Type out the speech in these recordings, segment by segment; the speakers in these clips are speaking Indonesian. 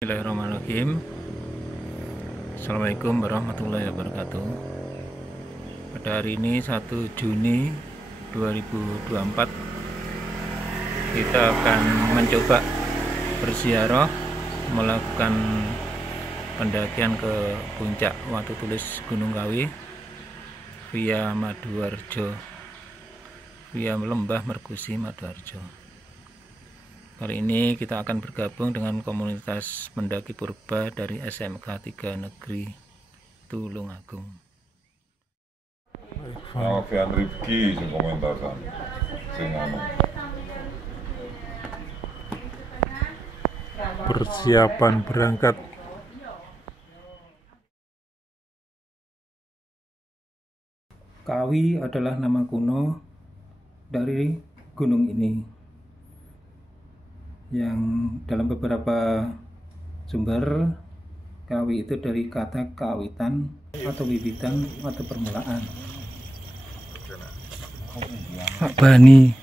Bismillahirrahmanirrahim. Assalamualaikum warahmatullahi wabarakatuh. Pada hari ini 1 Juni 2024 kita akan mencoba berziarah melakukan pendakian ke puncak Watu Tulis Gunung Kawi via Maduarjo, via Lembah Mergusi Maduarjo. Kali ini kita akan bergabung dengan komunitas pendaki purba dari SMK 3 Negeri Tulungagung. Alfian Rifki sing komentaran sing anu. Persiapan berangkat. Kawi adalah nama kuno dari gunung ini, yang dalam beberapa sumber Kawi itu dari kata kawitan atau wiwitan atau permulaan. Pak Bani,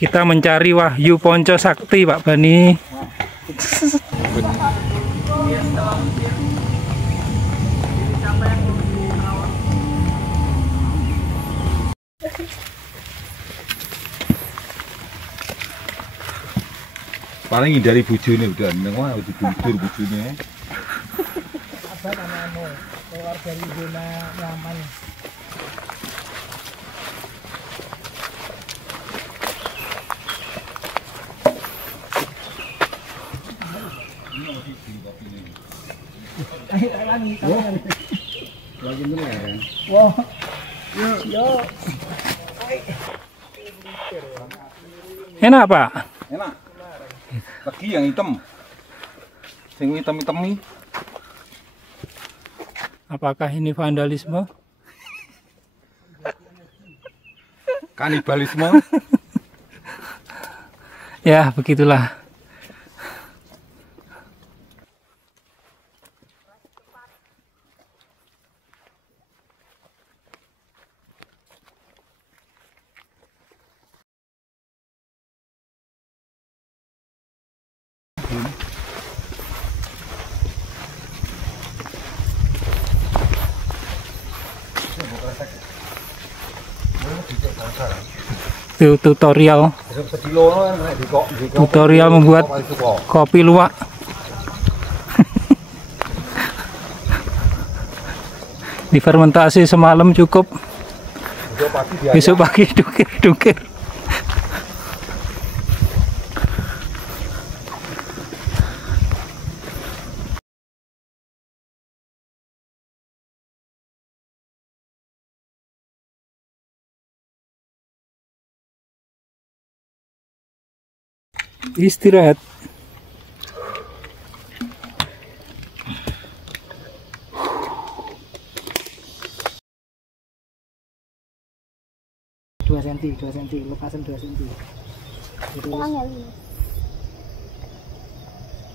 kita mencari Wahyu Ponco Sakti, Pak Bani. Paling hindari bojone udah neng wae dibudur bojone. Sabar anu keluar dari zona nyaman. Ayo lagi. Lagi dulu ya. Wah. Yo. Enak, Pak? Enak. Lagi yang hitam. Sing hitam-hitam nih. Apakah ini vandalisme? Kanibalisme. Ya, begitulah. Itu tutorial membuat kopi luwak. Difermentasi semalam cukup, besok pagi dukir-dukir. Istirahat. Dua senti, lepasan 2 senti.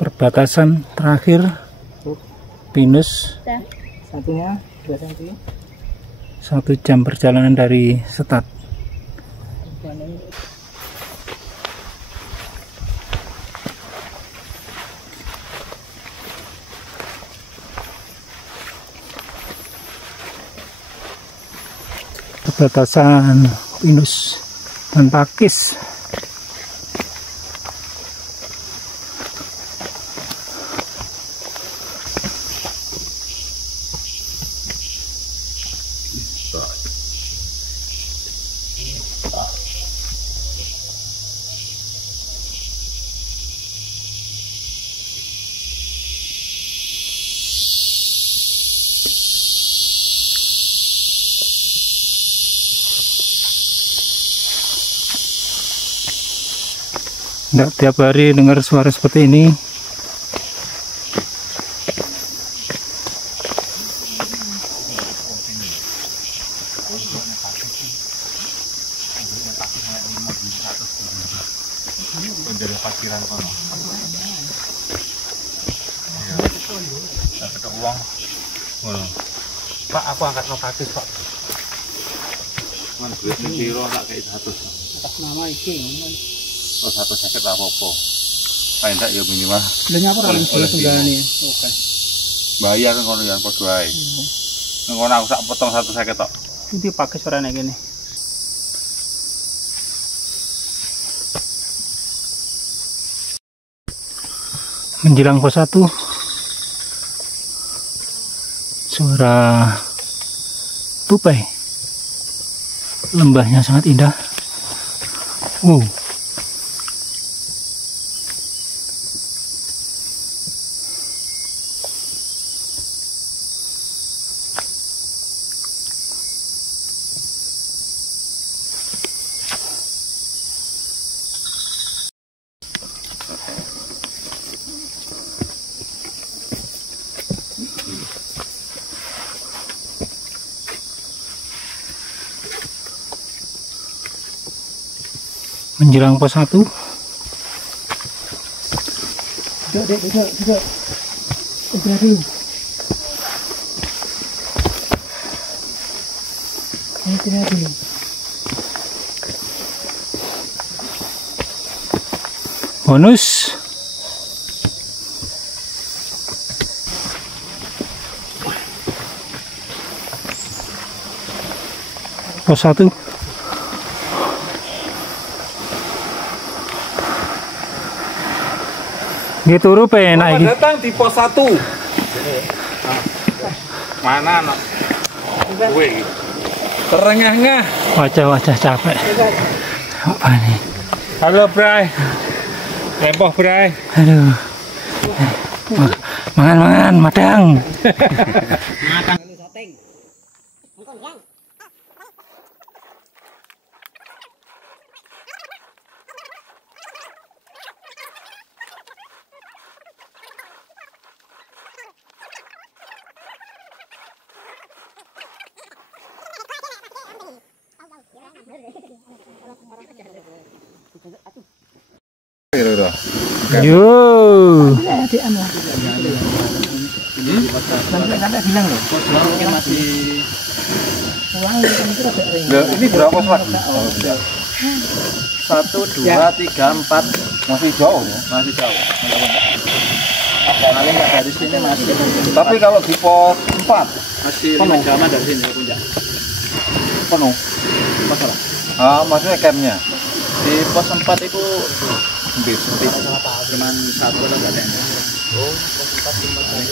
Perbatasan terakhir Pinus. Satunya 2 senti. 1 jam perjalanan dari Setat. Perbatasan Pinus dan Pakis. Nggak tiap hari dengar suara seperti ini. Pak, aku angkat no pakis, Pak. Man duit piro tak kayak 100. Atas nama iki. Oh, 1 sakit apa-apa. entek ya minimal. Lha nyapa ora Oleh tunggalane. Oke. Bayar ngono ya padha ae. Ngono aku sak potong 150 tok. Iki pakai suarane kene. Menjelang pos 1, suara tupai, lembahnya sangat indah. Wow. Menjelang pos 1. Tidak. Berhenti. Hati-hati. Bonus. Pos 1. Dia turu penak iki. Datang di pos 1. Mana anak? Kowe iki. Terengah-engah. Wajah-wajah capek. Apa nih? Halo, Bray. Tempoh, Bray. Aduh. Mangan, madang. Yo. Ini berapa pos? 1, 2, 3, 4. Masih jauh ya? Masih jauh. Paling nggak dari sini masih. Tapi kalau di pos 4 masih 5 jam dari sini ya puncak. Penuh. Masalah. Maksudnya campnya. Di pos 4 itu sempit. Cuman 1 atau enggak ada. Oh, pos 4 cuma 1.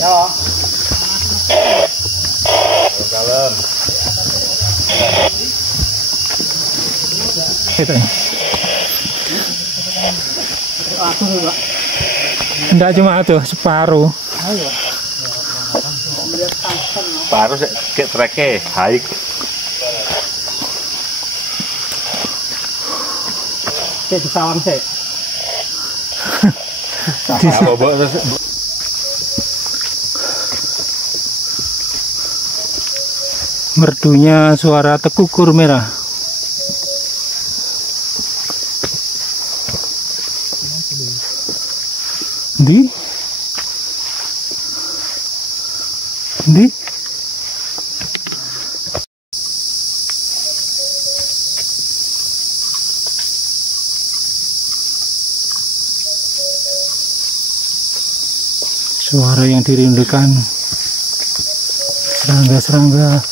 Ya. Dalam. Gitu. Enggak cuma itu, separuh. Baru kayak treke hike. Kayak disawang sih. Merdunya suara tekukur merah. Di? Suara yang dirindukan. Serangga-serangga.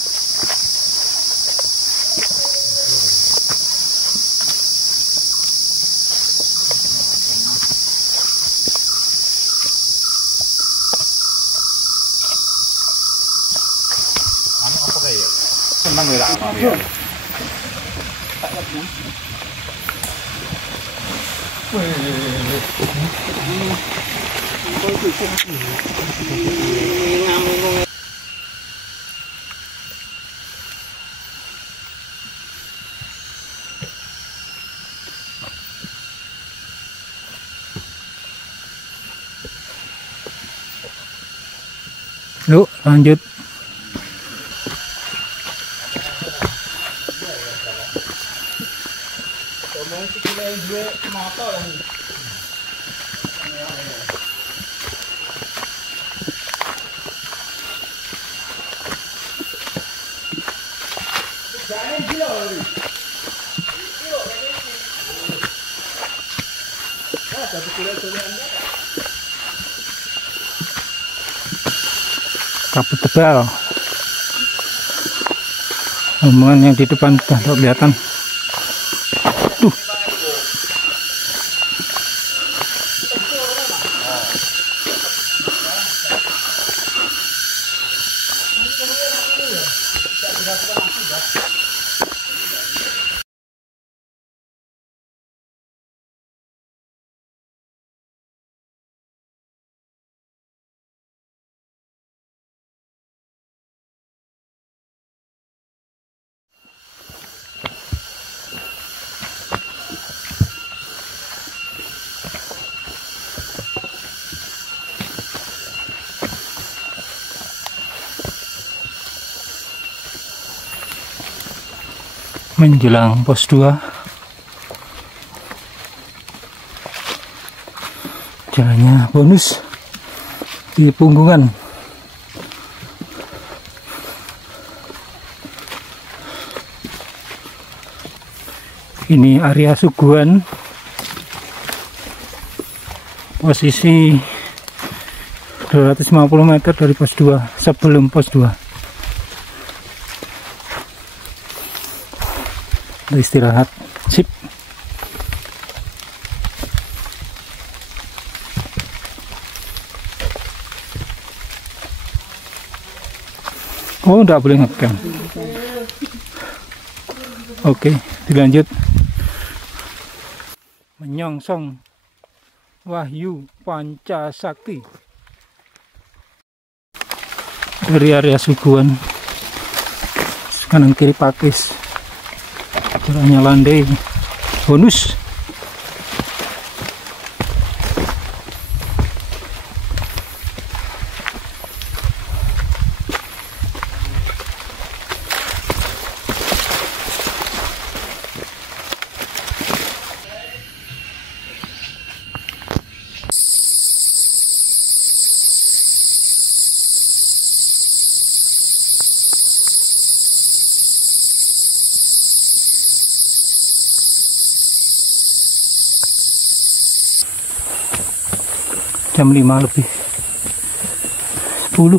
Senang ya. Yuk, lanjut. Kabut tebal. Omongan yang di depan sudah kelihatan. Tuh. Menjelang pos 2, jalannya bonus di punggungan. Ini area Suguhan, posisi 250 meter dari pos 2, sebelum pos 2. Istirahat, sip. Oh, enggak boleh ngecam. Oke, dilanjut. Menyongsong Wahyu Pancasakti dari area Suguhan, kanan kiri Pakis. Jalannya landai bonus. Jam 5 lebih 10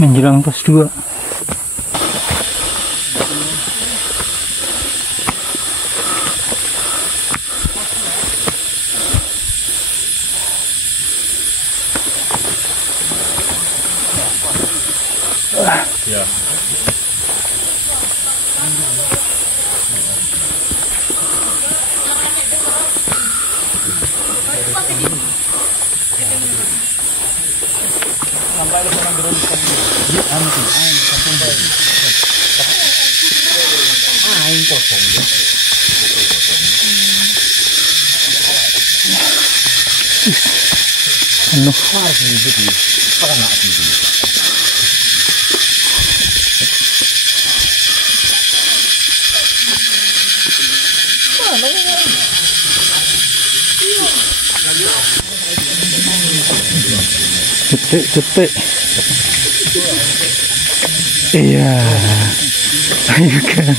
menjelang pos 2. Ya. Cetek. Iya. Ayo kan.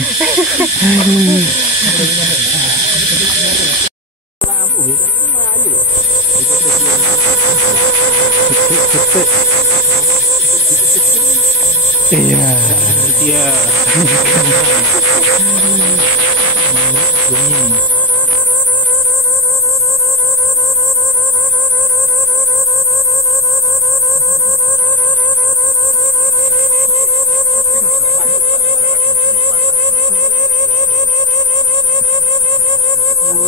Cetek. Iya. Dia.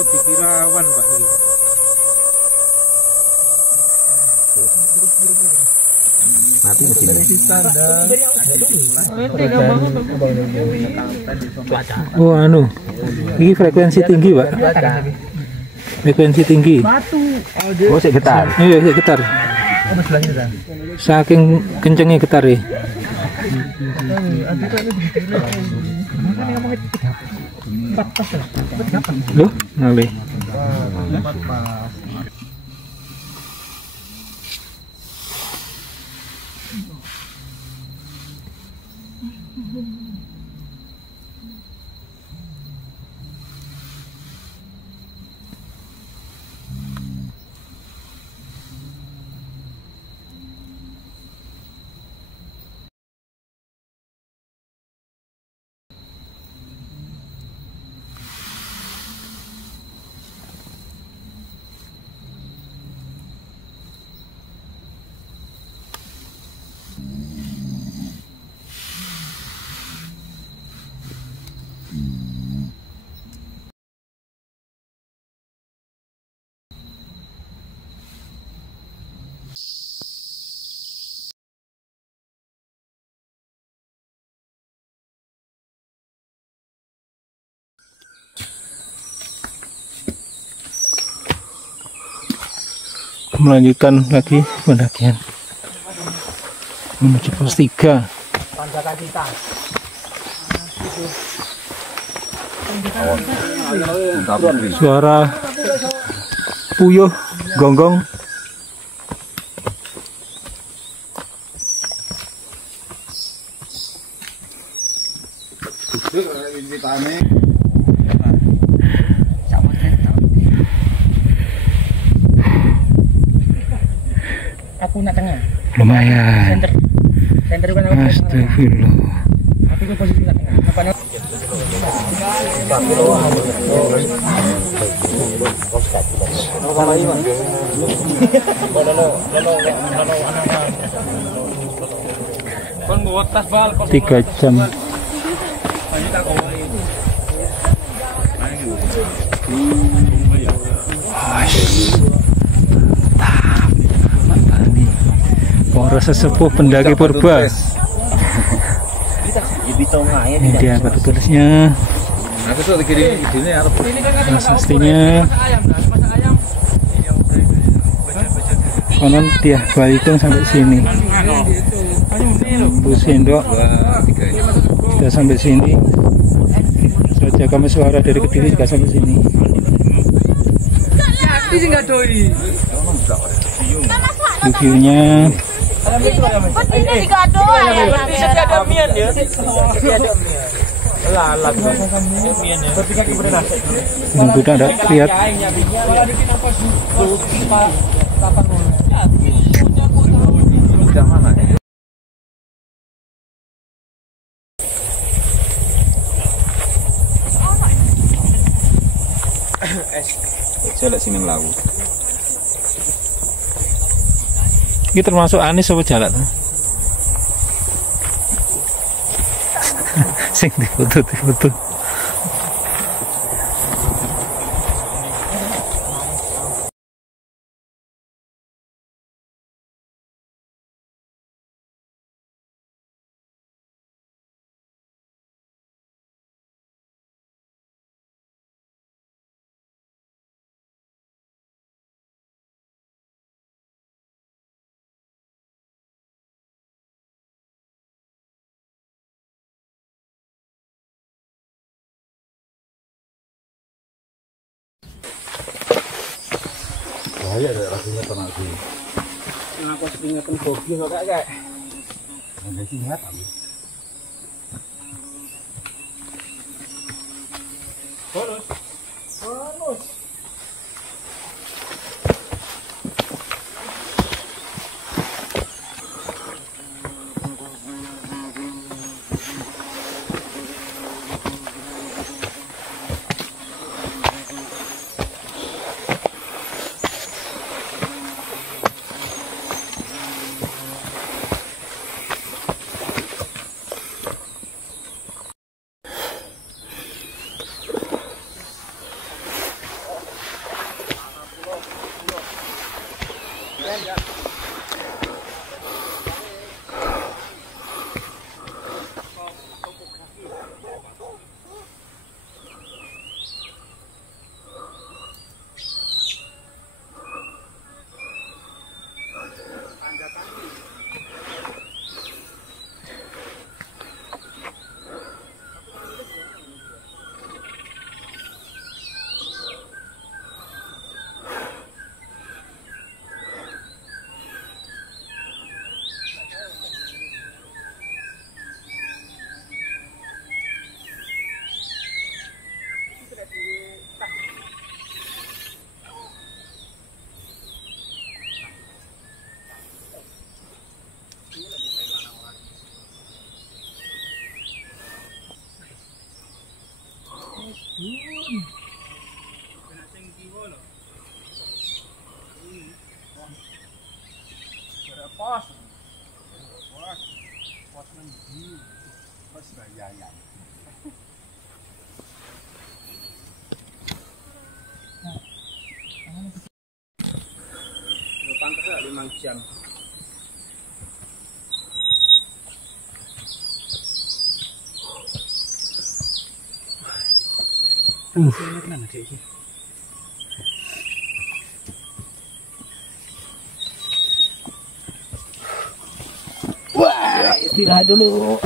Dikira awan Pak. Mati mesin. Oh anu, ini frekuensi tinggi Pak. Frekuensi tinggi. Oh, saya getar. Iya, saya getar. Saking kencengnya getar ya. Loh, ngalih. Melanjutkan lagi pendakian menuju pos 3. Suara puyuh gonggong. Aku nak tengah. Lumayan. Center kan aku. Astagfirullah. Aku ke posisi nak tengah. Apa nak? Kon bawa tas bal. 3 jam. Para sesepuh pendaki purba. Ini dia batu tulisnya. Pastinya. Konon dia balikan sampai sini. Bu Sendok sudah sampai sini. Saja kami suara dari Kediri juga sampai sini. Reviewnya mudah-mudahan ada lihat. Jelek sini lawu. Ini termasuk Anis apa jalan? Sing difoto. Bahaya ada rasanya tenang sini. Aku ingatkan kopi kok kayak. Enggak sih ingat. hujan. Mana dia ini? Wah, istirahat dulu.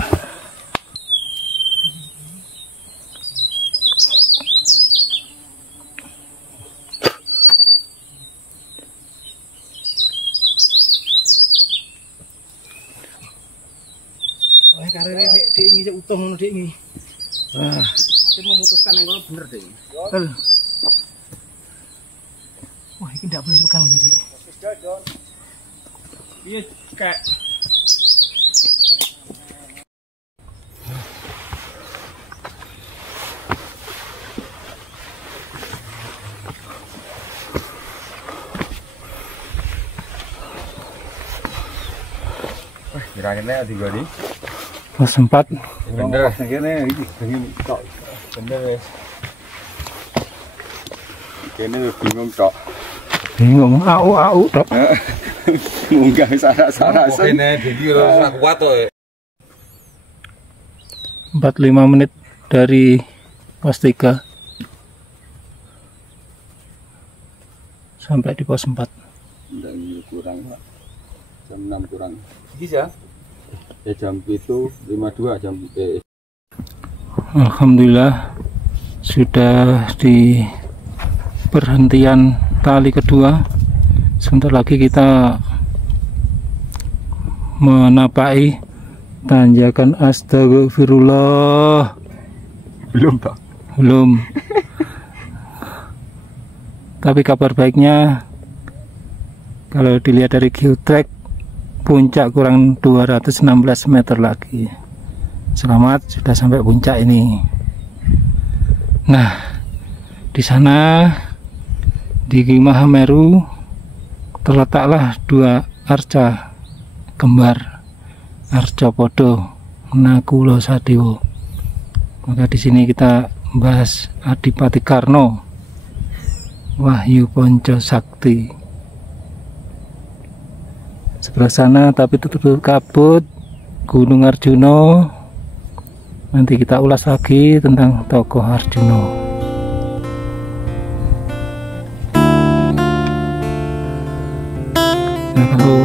Karena dia ini utuh ngono dia ini. Wah, dia memutuskan yang ngono bener deh. Wah, ini tidak boleh dipegang ini, Dik. Iya, kayak Kira-kira di gua nih. Pos 4. Bener. Kene iki pengen tok. Bener wis. Kene bingung tok. Bingung au tok. Munggah sarak-sarak. Kene dadi ora kuat to. 45 menit dari pos 3 sampai di pos 4. Kurang Pak. Jam 6 kurang. Bisa. Ya jam itu 52 jam Alhamdulillah sudah di perhentian tali kedua. Sebentar lagi kita menapaki tanjakan astagfirullah. belum Pak. Belum. Tapi kabar baiknya kalau dilihat dari geotrack, puncak kurang 216 meter lagi. Selamat, sudah sampai puncak ini. Nah, di sana di Mahameru terletaklah dua arca kembar, Arca Podo Nakula Sadewa. Maka di sini kita bahas Adipati Karno, Wahyu Ponco Sakti. Sebelah sana tapi tutup kabut Gunung Arjuno. Nanti kita ulas lagi tentang tokoh Arjuno. Nah, kalau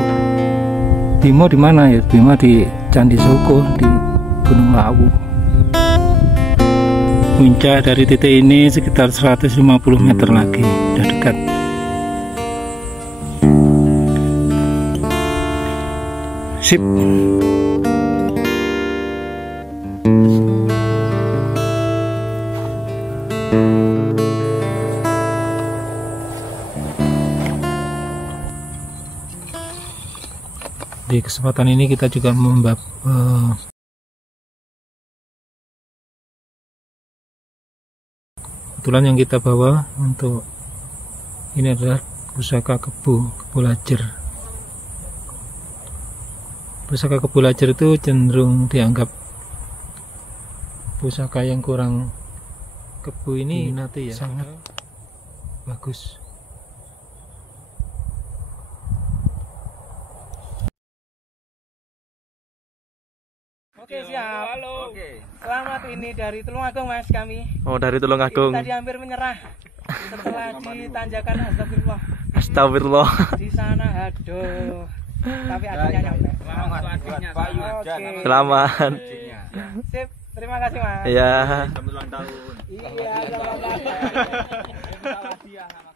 Bimo di mana ya? Bimo di Candi Soko di Gunung Lawu. Puncak dari titik ini sekitar 150 meter lagi, udah dekat. Sip. Di kesempatan ini kita juga kebetulan yang kita bawa untuk ini adalah pusaka kebo lajer. Pusaka kebo lajer itu cenderung dianggap pusaka yang kurang kebo ini nanti ya, sangat bagus. Oke, siap. Halo. Oke. Selamat ini dari Tulungagung Mas kami. Oh, dari Tulungagung. Tadi hampir menyerah setelah di tanjakan astagfirullah. Astagfirullah. Di sana aduh. Tapi akhirnya nyampe. Selamat Pak Yudan. Selamat. Sip, terima kasih Mas. Iya. Selamat ulang tahun. Iya, selamat ulang tahun.